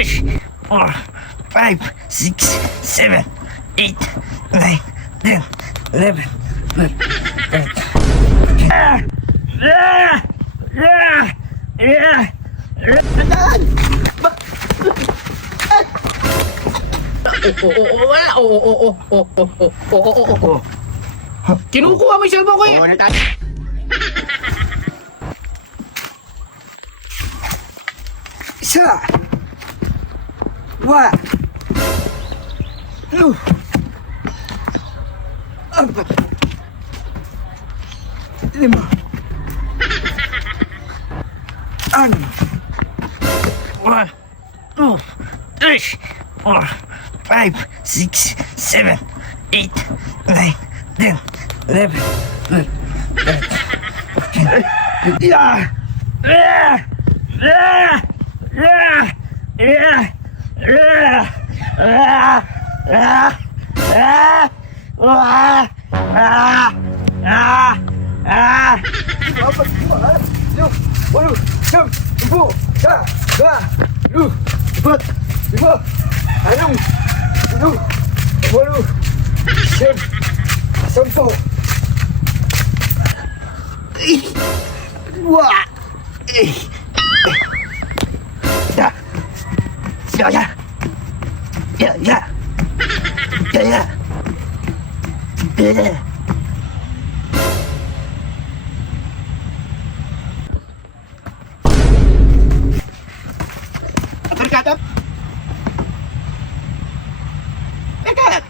3, 4, 5, 6, 7, 8, 9, 10, 11, 12, 13. Sandaan! Kinukuha mo yung cellphone ko eh. Oo, natalo. Isa. Dua. Empat. Lima. Enam. 1, 2, 3, 4, 5, 6, 7, 8, 9, 10, 11, 12, 13. Uppercut! Uppercut!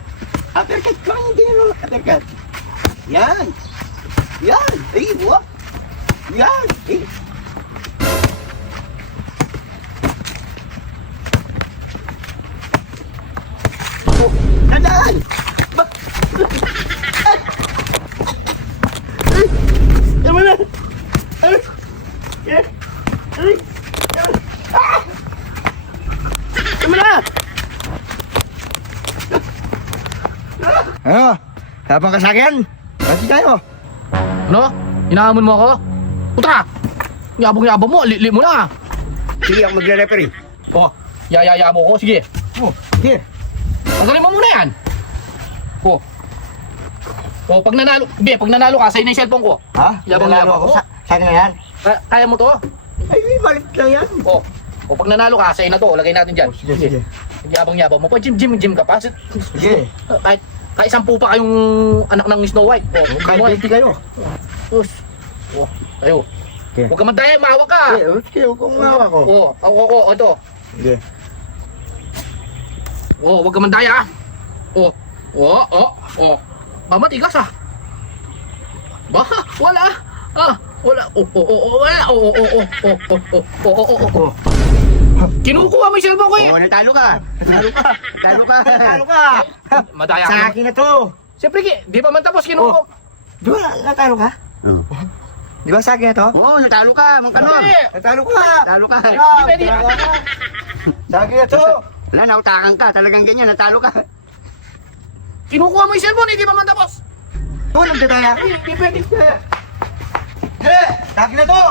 Uppercut ko ang ginagawa. Uppercut! Yan! Yan! Ay, buwak! Yan! Ay! Oh, sandaan! Tama na! Ay! Ay! Ay! Ah! Tama na! Ano? Tapang ka sa akin? Pati tayo. Ano? Inaamon mo ako? Putra! Yabang-yabang mo, li mo na. Sige, ako magre-referee. Oh, yaya mo ko, sige. Oh, sige. Tanggalin mo muna yan. Oh. Oh, pag nanalo ka, sa'yo na yung cellphone ko. Ha? Yabang-yabang ako. ako. Saan na yan? Kaya mo to? Ay, balik lang yan. Oh. Oh, pag nanalo ka, sa'yo na to, lagay natin dyan. Sige, sige. Yabang-yabang mo. Pag gym ka pa. Sige. Kahit 10 pa kayong anak ng Snow White. Oh, Kahit 20 kayo. Oh, ayo. Okay. Huwag ka mandaya, maawa ka. Sige, huwag kong mawa ko. Ito. Sige. Huwag ka mandaya. Matigas ah. Wala. Wala. Kinukuha mo yung cellphone ko eh. Oh, natalo ka. Natalo ka. Natalo ka. Natalo ka. Madaya Sa ka. akin na to. Siyempre, di pa man tapos kinukuha. Di ba natalo ka? Oo. Di ba sa akin na to? Oo, natalo ka. Mangkanon. Hindi. Natalo ka. Natalo ka. Hindi pwede. Sa akin na to. Wala, nautakan ka. Talagang ganyan. Natalo ka. Kinukuha mo yung cellphone, hindi pa man tapos. Tulog na tayo. Hindi pwede. Sa akin na to.